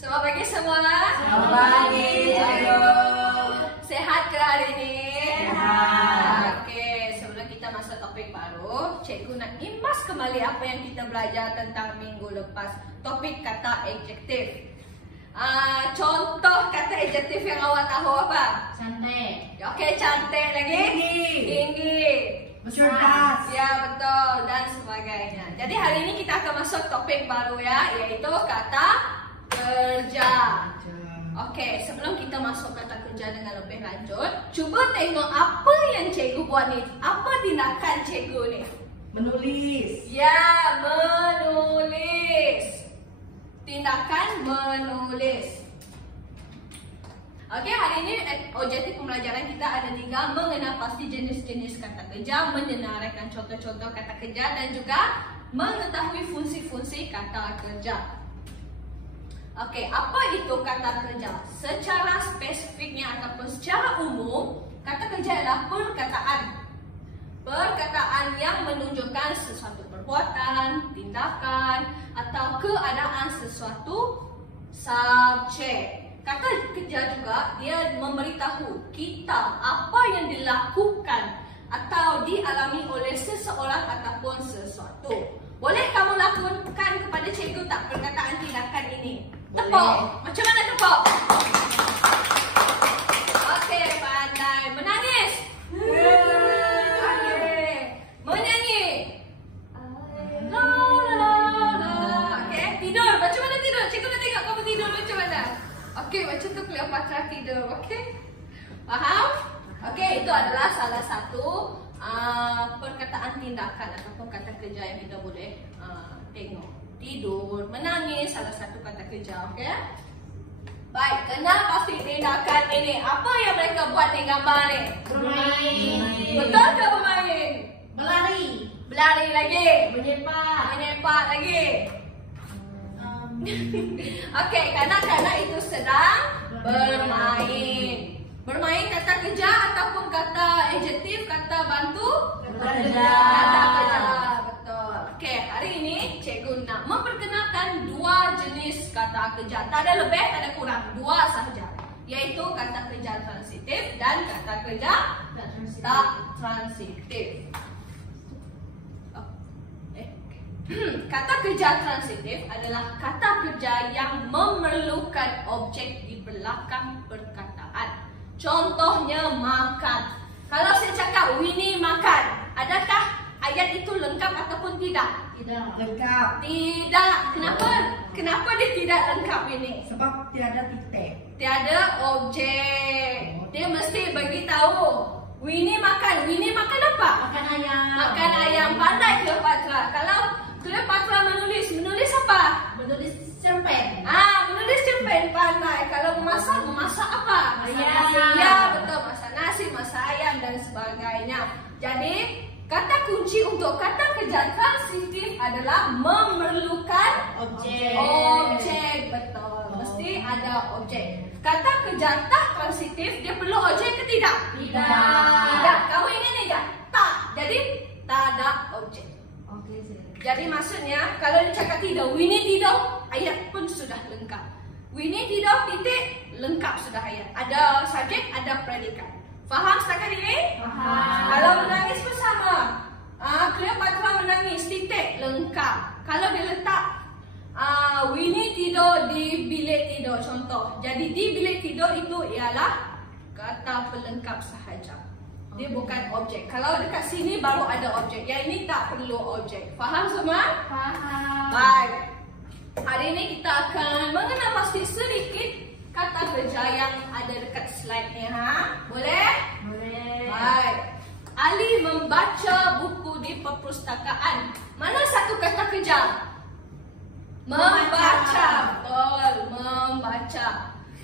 Selamat pagi semua. Selamat pagi, cikgu. Sehat ke hari ini? Sehat. Okey, sebelum kita masuk topik baru, cikgu nak imbas kembali apa yang kita belajar tentang minggu lepas. Topik kata adjektif. Contoh kata adjektif yang awak tahu apa? Cantik. Okey, cantik lagi? Tinggi. Cerdas. Ya, betul, dan sebagainya. Jadi hari ini kita akan masuk topik baru ya, iaitu kata kerja. Okey, sebelum kita masuk kata kerja dengan lebih lanjut, cuba tengok apa yang cikgu buat ni. Apa tindakan cikgu ni? Menulis. Ya, menulis. Tindakan menulis. Okey, hari ini objektif pembelajaran kita ada 3. Mengenal pasti jenis-jenis kata kerja, menyenaraikan contoh-contoh kata kerja, dan juga mengetahui fungsi-fungsi kata kerja. Okey, apa itu kata kerja? Secara spesifiknya ataupun secara umum, kata kerja adalah perkataan. Perkataan yang menunjukkan sesuatu perbuatan, tindakan atau keadaan sesuatu subjek. Kata kerja juga dia memberitahu kita apa yang dilakukan atau dialami oleh seseorang ataupun sesuatu. Boleh kamu lakukan kepada cikgu tak perkataan tindakan ini? Tepuk. Macam mana tepuk? Okey, pandai. Menangis. Okey. Menyanyi. La la la la. Okey, tidur. Macam mana tidur? Cikgu nak tengok kamu tidur macam mana. Okey, macam tu Cleopatra tidur. Okey. Faham? Okey, itu adalah salah satu perkataan tindakan ataupun kata kerja yang kita boleh tengok. Tidur, menangis, salah satu kata kerja. Okey? Baik, kenal pasti tindakan ini. Apa yang mereka buat di gambar ni? Bermain. Betul ke bermain? Berlari. Berlari lagi. Menyepak. Menyepak lagi. Okey, kanak-kanak itu sedang bermain. Bermain kata kerja ataupun kata adjektif, kata bantu? Kata kerja. Kata kerja, betul. Okey, hari ini cikgu nak memperkenalkan 2 jenis kata kerja. Tak ada lebih, tak ada kurang. 2 sahaja. Iaitu kata kerja transitif dan kata kerja tak transitif. Kata kerja transitif adalah kata kerja yang memerlukan objek di belakang perkataan. Contohnya makan. Kalau saya cakap Winnie makan, adakah ayat itu lengkap ataupun tidak? Tidak. Lengkap. Tidak. Kenapa? Kenapa dia tidak lengkap ini? Sebab tiada titik. Tiada objek. Dia mesti bagi tahu Winnie makan. Winnie makan apa? Makan ayam. Makan ayam. Pandai Cleopatra. Kalau Cleopatra menulis apa? Menulis cerpen. Menulis cerpen, pandai. Kalau memasak apa? Ayam. Ya, betul. Masak nasi, masak ayam dan sebagainya. Jadi, kata kunci untuk kata kerja transitif adalah memerlukan Objek. objek, betul. Mesti ada objek. Kata kerja tak transitif, dia perlu objek ke tidak? Tidak. Kamu ingat tidak? Tak. Jadi, tak ada objek. Okey, Jadi maksudnya kalau dia cakap tidur, Winnie tidur, ayat pun sudah lengkap. Winnie tidur, titik, lengkap sudah ayat. Ada subjek, ada predikat. Faham setakat ini? Faham. Kalau menangis pun sama. Cleopatra menangis, titik, lengkap. Kalau dia letak Winnie tidur di bilik tidur, contoh. Jadi di bilik tidur itu ialah kata pelengkap sahaja. Dia bukan objek. Kalau dekat sini baru ada objek. Yang ini tak perlu objek. Faham semua? Faham. Baik. Hari ini kita akan mengenal pasti sedikit kata kerja yang ada dekat slide ni. Boleh? Boleh. Baik. Ali membaca buku di perpustakaan. Mana satu kata kerja? Membaca. Betul. Membaca.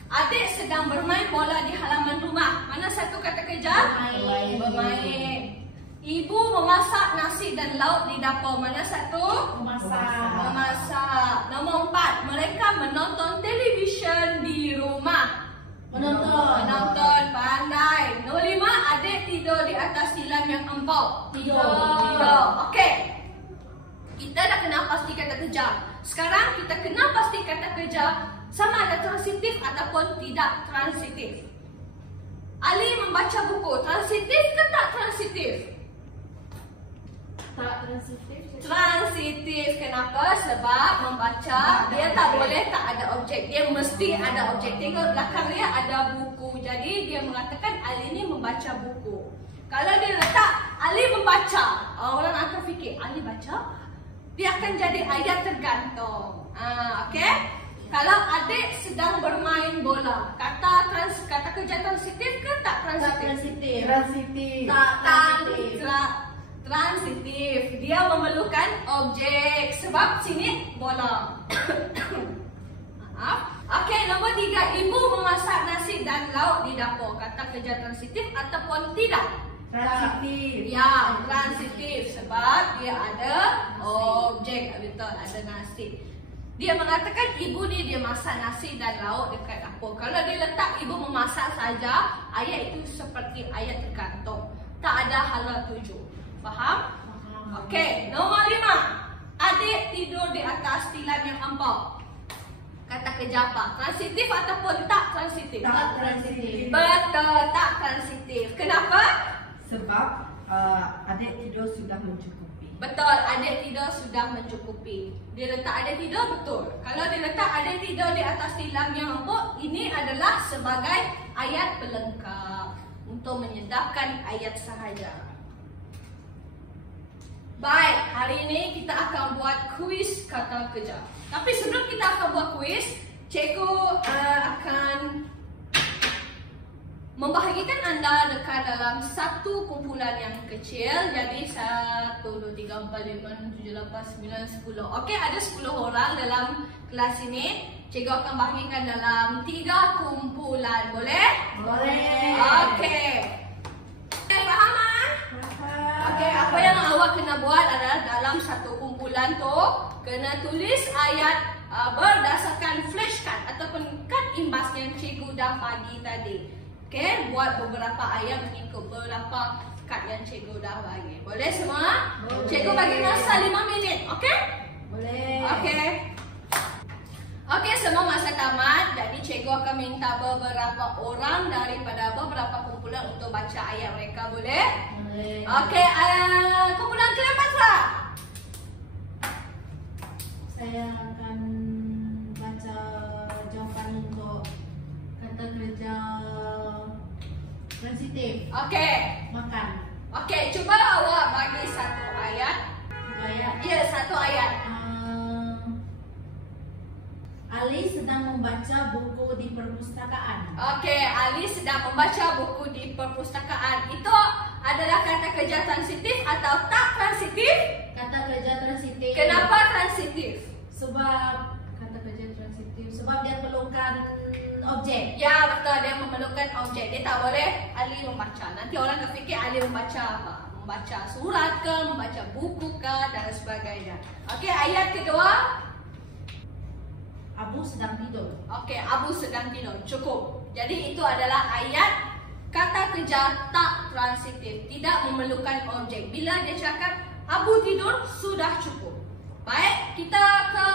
Adik sedang bermain bola di halaman rumah. Mana satu kata kerja? Bermain. Bermain. Ibu memasak nasi dan lauk di dapur. Mana satu? Memasak. Memasak. Nombor 4. Mereka menonton televisyen di rumah. Menonton. Pandai. Nombor 5. Adik tidur di atas tilam yang empuk. Tidur. Okey. Kita dah kenal pasti kata kerja. Sekarang kita kenal pasti kata kerja sama ada transitif ataupun tidak transitif. Ali membaca buku, transitif ke tak transitif? Tak transitif. Transitif. Kenapa? Sebab membaca dia tak boleh tak ada objek. Dia mesti ada objek. Tengok belakang dia ada buku. Jadi dia mengatakan Ali ni membaca buku. Kalau dia letak Ali membaca, orang akan fikir Ali baca, dia akan jadi ayat tergantung. Okey? Kalau adik sedang bermain bola, kata kerja transitif ke tak transitif? Transitif. Transitif. Dia memerlukan objek sebab sini bola. Maaf. Okey, nombor 3, ibu memasak nasi dan lauk di dapur. Kata kerja transitif ataupun tidak? Transitif. Ya, transitif sebab dia ada objek. Betul, ada nasi. Dia mengatakan ibu ni dia masak nasi dan lauk dekat dapur. Kalau dia letak ibu memasak saja, ayat itu seperti ayat tergantung. Tak ada hala tuju. Faham? Okey, nombor 5. Adik tidur di atas tilam yang empuk. Kata kerja apa? Transitif ataupun tak transitif? Tak transitif. Betul, tak transitif. Kenapa? Sebab adik tidur sudah mencukupi. Betul, adik tidur sudah mencukupi. Dia letak adik tidur, betul. Kalau dia letak adik tidur di atas tilam yang empuk, ini adalah sebagai ayat pelengkap untuk menyedapkan ayat sahaja. Baik, hari ini kita akan buat kuis kata kerja. Tapi sebelum kita akan buat kuis, cikgu akan membahagikan anda dekat dalam satu kumpulan yang kecil. Jadi 1, 2, 3, 4, 5, 6, 7, 8, 9, 10. Okey, ada 10 orang dalam kelas ini. Cikgu akan bahagikan dalam 3 kumpulan. Boleh? Boleh. Okey. Faham? Okey, apa yang awak kena buat adalah dalam satu kumpulan tu kena tulis ayat berdasarkan flashcard ataupun kad imbas yang cikgu dah bagi tadi. Okey, buat beberapa ayat mengikut beberapa kad yang cikgu dah bagi. Boleh semua? Boleh. Cikgu bagi masa 5 minit, okey? Boleh. Okey. Okey, semua masa tamat. Jadi cikgu akan minta beberapa orang daripada beberapa kumpulan untuk baca ayat mereka, boleh? Boleh. Okey, kumpulan keempat lah. Saya akan baca jawapan untuk kata kerja transitif. Okey. Makan. Okey, cuba awak bagi satu ayat. Ayat. Ya, satu ayat. Ali sedang membaca buku di perpustakaan. Okey, Ali sedang membaca buku di perpustakaan. Itu adalah kata kerja transitif atau tak transitif? Kata kerja transitif. Kenapa transitif? Sebab kata kerja transitif. Sebab dia perlukan objek. Ya, betul, dia memerlukan objek. Dia tak boleh Ali membaca. Nanti orang akan fikir Ali membaca apa? Membaca surat ke, membaca buku ke dan sebagainya. Okey, ayat kedua. Abu sedang tidur. Okey, Abu sedang tidur. Cukup. Jadi itu adalah ayat kata kerja tak transitif. Tidak memerlukan objek. Bila dia cakap Abu tidur, sudah cukup. Baik, kita ke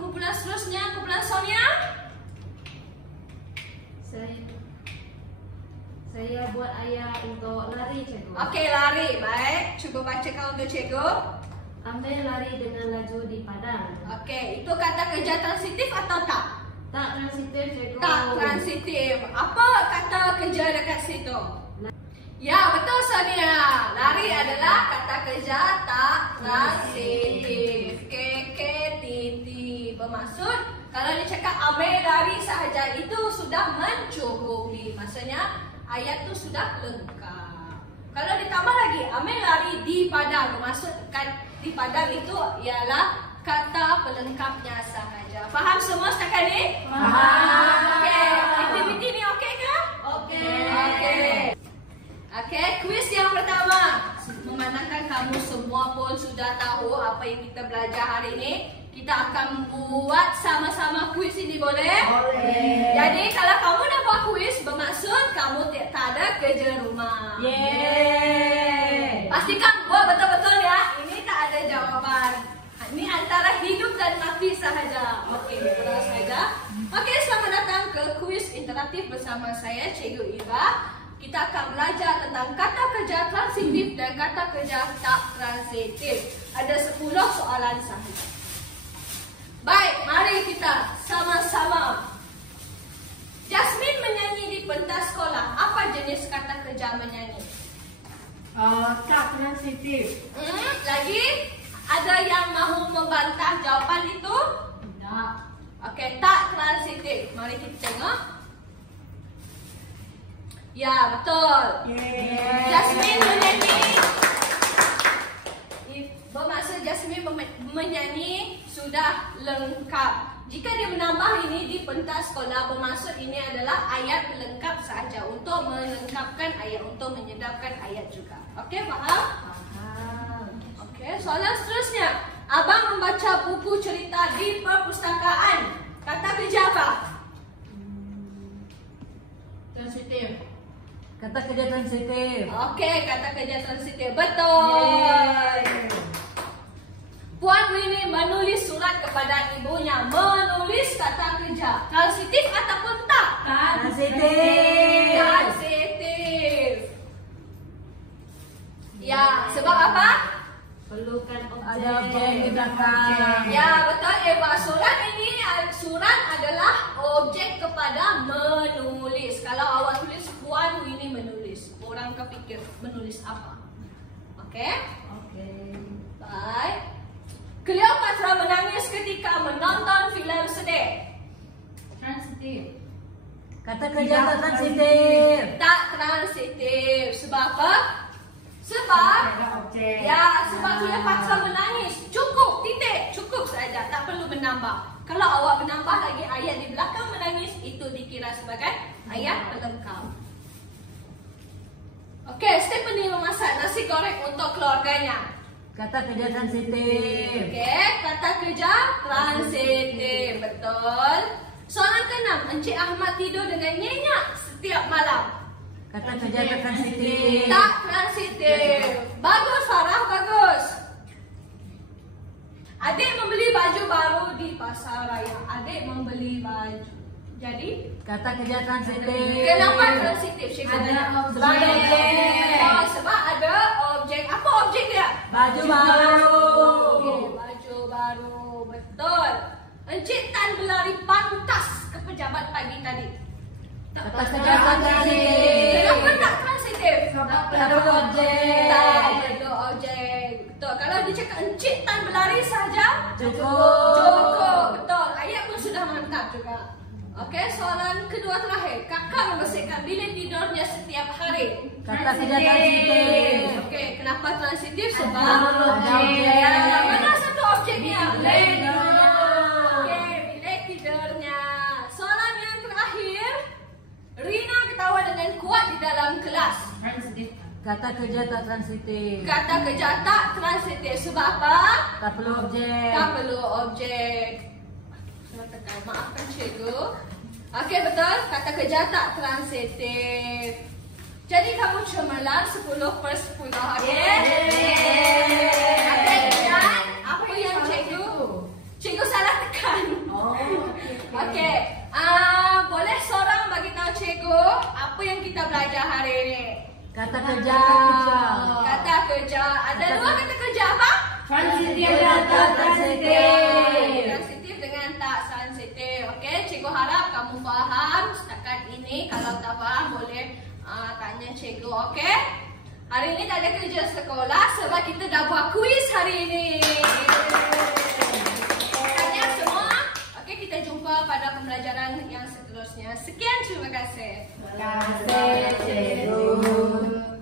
kumpulan seterusnya. Kumpulan Sonia. Saya buat ayat untuk lari, cikgu. Okey, lari. Baik, cuba bacakan untuk cikgu. Ambil lari dengan laju di padang. Okey, itu kata kerja transitif atau tak? Tak transitif, cikgu. Tak transitif. Apa kata kerja dekat situ? Ya, betul Sonia. Lari adalah kata kerja tak transitif. KKTT. Bermaksud, kalau dia cakap ambil lari sahaja, itu sudah mencukupi. Maksudnya, ayat tu sudah lengkap. Kalau ditambah lagi, ambil lari di padang. Bermaksud, kan di padang itu ialah kata pelengkapnya sahaja. Faham semua setakat ni? Faham. Okey, aktiviti ni okey ke? Okey. Okey. Okey, kuis yang pertama. Memandangkan kamu semua pun sudah tahu apa yang kita belajar hari ini, kita akan buat sama-sama kuis ini, boleh? Boleh. Jadi kalau kamu dah buat kuis, bermaksud kamu tak ada kerja rumah. Yeay. Pastikan buat betul-betul ya. Ini tak ada jawapan. Ini antara hidup dan mati sahaja. Okey, betul saja. interaktif bersama saya, Cikgu Ira. Kita akan belajar tentang kata kerja transitif dan kata kerja tak transitif. Ada 10 soalan sahaja. Baik, mari kita sama-sama. Jasmine menyanyi di pentas sekolah. Apa jenis kata kerja menyanyi? Tak transitif. Lagi? Ada yang mahu membantah jawapan itu? Tak. Okey, tak transitif. Mari kita tengok. Ya, betul. Jasmine menyanyi. Bermaksud Jasmine menyanyi sudah lengkap. Jika dia menambah ini di pentas sekolah, bermaksud ini adalah ayat lengkap sahaja untuk melengkapkan ayat, untuk menyedapkan ayat juga. Okey, faham? Okey, soalan seterusnya. Abang membaca buku cerita di perpustakaan. Kata kerja apa? Transitif. Kata kerja transitif. Okey, kata kerja transitif. Betul. Puan Rini menulis surat kepada ibunya. Menulis kata kerja. Transitif ataupun tak? Transitif. Transitif. Ya, sebab apa? Perlukan Ada objek di belakang. Ya, betul Eva. Surat adalah objek kepada menulis. Kalau awak tulis Puan Rini menulis, orang kepikir menulis apa? Okey? Okey. Baik. Cleopatra menangis ketika menonton filem sedih. Transitif. Kata kerja tak transitif. Tak transitif. Sebab apa? Sebab Objek. ya, sebab Cleopatra menangis. Cukup, titik. Cukup saja, tak perlu menambah. Kalau awak menambah lagi ayat di belakang menangis, itu dikira sebagai ayat pelengkap. Okey, Stephanie memasak nasi goreng untuk keluarganya. Kata kerja transitif. Okey, kata kerja transitif. Betul. Soalan ke-6, Encik Ahmad tidur dengan nyenyak setiap malam. Kata kerja tak transitif. Tak transitif. Bagus Farah, bagus. Adik membeli baju baru di pasar raya. Adik membeli baju. Jadi, Kata kerja transitif. kenapa transitif? Cikgu Ada tanya. Sebab ada objek. Oh, sebab ada objek. Apa objek dia? Baju baru. Okey, baju baru. Betul. Encik Tan berlari pantas ke pejabat pagi tadi. Kata kerja tak transitif. Kenapa tak transitif? Tak perlu objek. Tak perlu objek. Betul. Kalau dia cakap Encik Tan berlari saja, Cukup. cukup. Betul. Ayat pun sudah mantap juga. Okey, soalan kedua terakhir. Kakak membersihkan bilik tidurnya setiap hari. Kata kerja transitif. Okey, kenapa transitif? Sebab Ada objek. mana satu objeknya? Bilik tidurnya. Okey, bilik tidurnya. Soalan yang terakhir. Rina ketawa dengan kuat di dalam kelas. Transitif. Kata kerja tak transitif. Kata kerja tak transitif. Sebab apa? Tak perlu objek. Tak perlu objek. Saya tekan, maafkan cikgu. Okey, betul. Kata kerja tak transitif. Jadi kamu cemerlang 10/10. Okey? Okey, dan apa yang cikgu salah tekan. Okey. Boleh seorang bagi tahu cikgu apa yang kita belajar hari ini? Kata kerja. Kata kerja. Ada dua kata kerja apa? Transitif dan tak transitif. Transitif dengan tak transitif. Okey, cikgu harap kamu faham setakat ini. Kalau tak faham boleh tanya cikgu. Okey? Hari ini tak ada kerja sekolah sebab kita dah buat kuis hari ini. Tanya semua. Okey, kita jumpa pada pembelajaran yang seterusnya. Sekian, terima kasih. Terima kasih, cikgu.